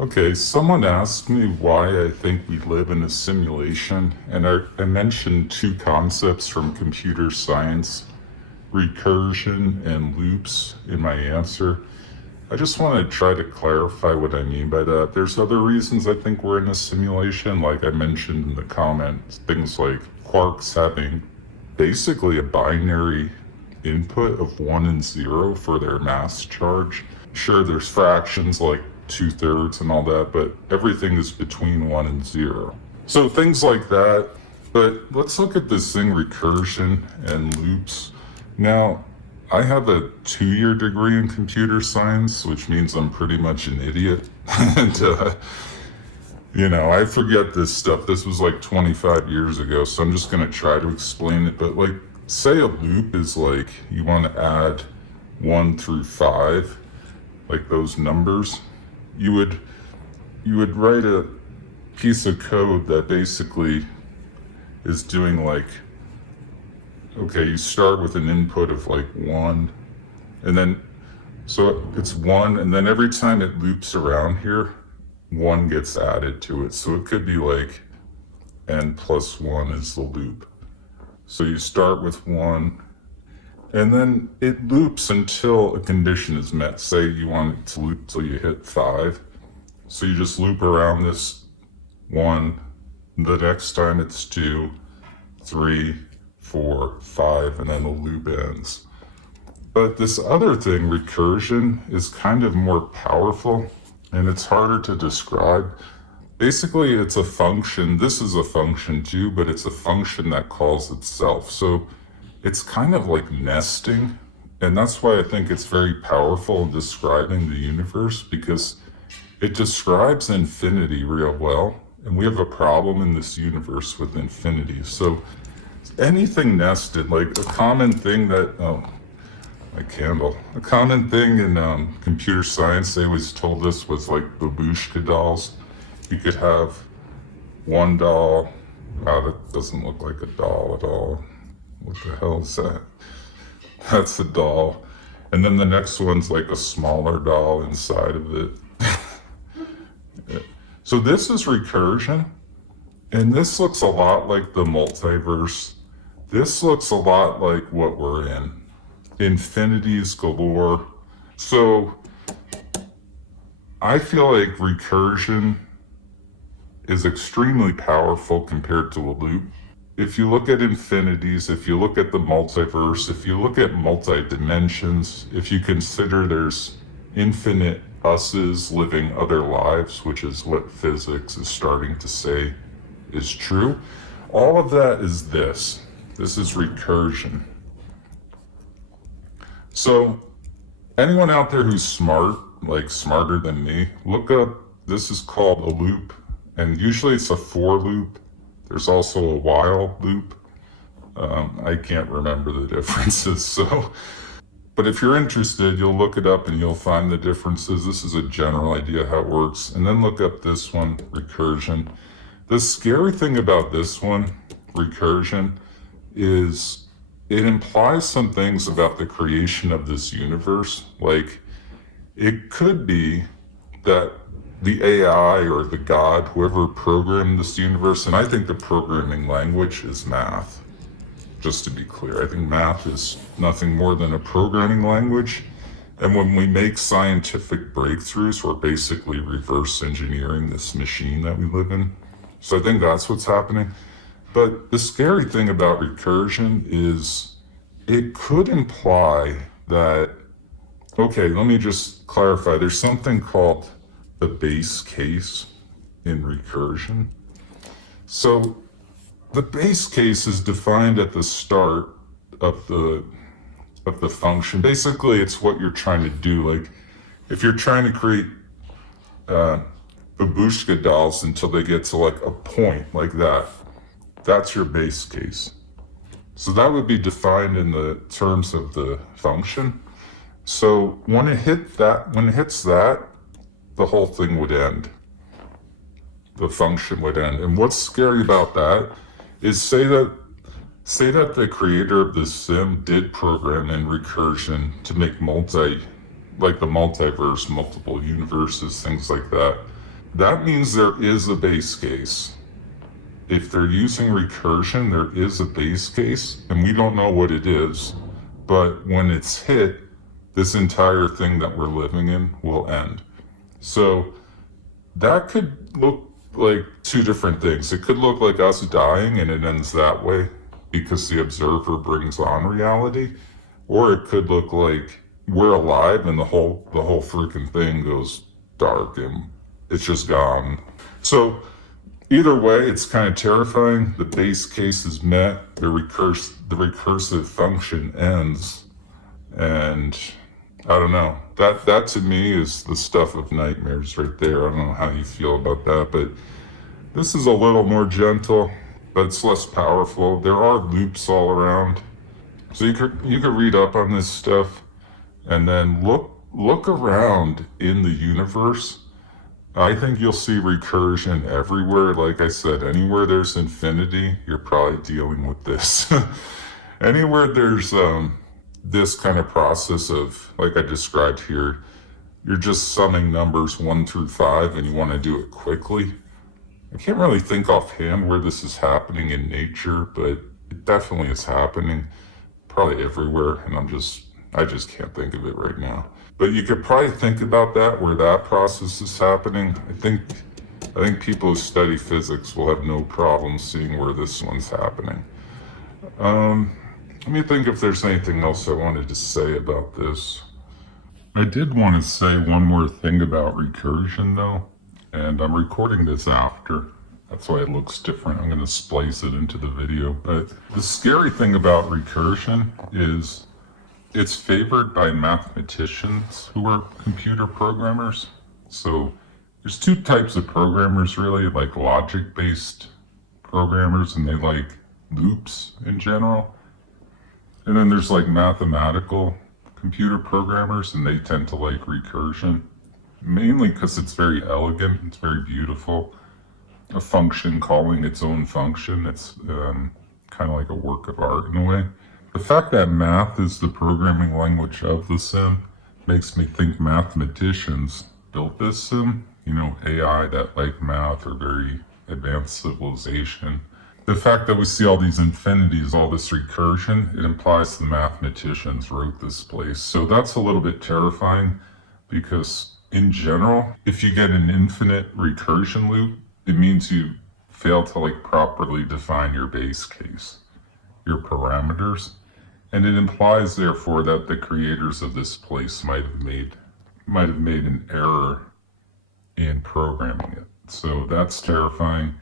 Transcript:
Okay, someone asked me why I think we live in a simulation, and I mentioned two concepts from computer science, recursion and loops, in my answer. I just want to try to clarify what I mean by that. There's other reasons I think we're in a simulation, like I mentioned in the comments, things like quarks having basically a binary input of 1 and 0 for their mass charge. Sure, there's fractions like 2/3 and all that, but everything is between 1 and 0. So things like that. But let's look at this thing, recursion and loops. Now, I have a 2-year degree in computer science, which means I'm pretty much an idiot. And, I forget this stuff. This was like 25 years ago, so I'm just going to try to explain it. But like, say a loop is like, you want to add 1 through 5, like those numbers. You would write a piece of code that basically is doing like, okay, you start with an input of like 1, and then, so it's 1, and then every time it loops around here, 1 gets added to it. So it could be like n plus 1 is the loop. So you start with 1, and then it loops until a condition is met. Say you want it to loop till you hit 5. So you just loop around this 1, the next time it's 2, 3, 4, 5, and then the loop ends. But this other thing, recursion, is kind of more powerful, and it's harder to describe. Basically, it's a function. This is a function too, but it's a function that calls itself. So it's kind of like nesting, and that's why I think it's very powerful in describing the universe, because it describes infinity real well, and we have a problem in this universe with infinity. So anything nested, like a common thing that, a common thing in computer science, they always told us was like babushka dolls. You could have one doll. Wow, that doesn't look like a doll at all. What the hell is that? That's a doll. And then the next one's like a smaller doll inside of it. So this is recursion, and this looks a lot like the multiverse. This looks a lot like what we're in. Infinities galore. So I feel like recursion is extremely powerful compared to a loop. If you look at infinities, if you look at the multiverse, if you look at multi-dimensions, if you consider there's infinite us's living other lives, which is what physics is starting to say is true, all of that is this. This is recursion. So anyone out there who's smart, like smarter than me, look up, this is called a loop, and usually it's a for loop. There's also a while loop. I can't remember the differences, so, but if you're interested, you'll look it up and you'll find the differences. This is a general idea how it works. And then look up this one, recursion. The scary thing about this one, recursion, is it implies some things about the creation of this universe. Like, it could be that the AI or the God, whoever programmed this universe, and I think the programming language is math, just to be clear. I think math is nothing more than a programming language. And when we make scientific breakthroughs, we're basically reverse engineering this machine that we live in. So I think that's what's happening. But the scary thing about recursion is it could imply that, okay, let me just clarify. There's something called the base case in recursion. So the base case is defined at the start of the function. Basically, it's what you're trying to do. Like, if you're trying to create babushka dolls until they get to like a point like that, that's your base case. So that would be defined in the terms of the function. So when it hits that, the whole thing would end. The function would end. And what's scary about that is say that the creator of this sim did program in recursion to make like the multiverse, multiple universes, things like that. that means there is a base case. If they're using recursion, there is a base case, and we don't know what it is. But when it's hit, this entire thing that we're living in will end. So that could look like two different things. It could look like us dying and it ends that way because the observer brings on reality, or it could look like we're alive and the whole freaking thing goes dark and it's just gone. So either way, it's kind of terrifying. The base case is met, the recursive function ends, and I don't know. That to me is the stuff of nightmares right there. I don't know how you feel about that, but this is a little more gentle, but it's less powerful. There are loops all around, so you could read up on this stuff, and then look around in the universe. I think you'll see recursion everywhere. Like I said, anywhere there's infinity, you're probably dealing with this. Anywhere there's this kind of process of, like I described here, you're just summing numbers 1 through 5 and you want to do it quickly. I can't really think offhand where this is happening in nature, but it definitely is happening probably everywhere, and I just can't think of it right now. But you could probably think about that, where that process is happening. I think people who study physics will have no problem seeing where this one's happening. Let me think if there's anything else I wanted to say about this. I did want to say one more thing about recursion though, and I'm recording this after. That's why it looks different. I'm going to splice it into the video. But the scary thing about recursion is it's favored by mathematicians who are computer programmers. So there's two types of programmers really, like logic-based programmers, and they like loops in general. And then there's like mathematical computer programmers, and they tend to like recursion, mainly because it's very elegant, it's very beautiful. A function calling its own function, it's kind of like a work of art in a way. The fact that math is the programming language of the sim makes me think mathematicians built this sim. You know, AI that like math or very advanced civilization. The fact that we see all these infinities, all this recursion, it implies the mathematicians wrote this place. So that's a little bit terrifying because in general, if you get an infinite recursion loop, it means you fail to like properly define your base case, your parameters. And it implies therefore that the creators of this place might have made an error in programming it. So that's terrifying.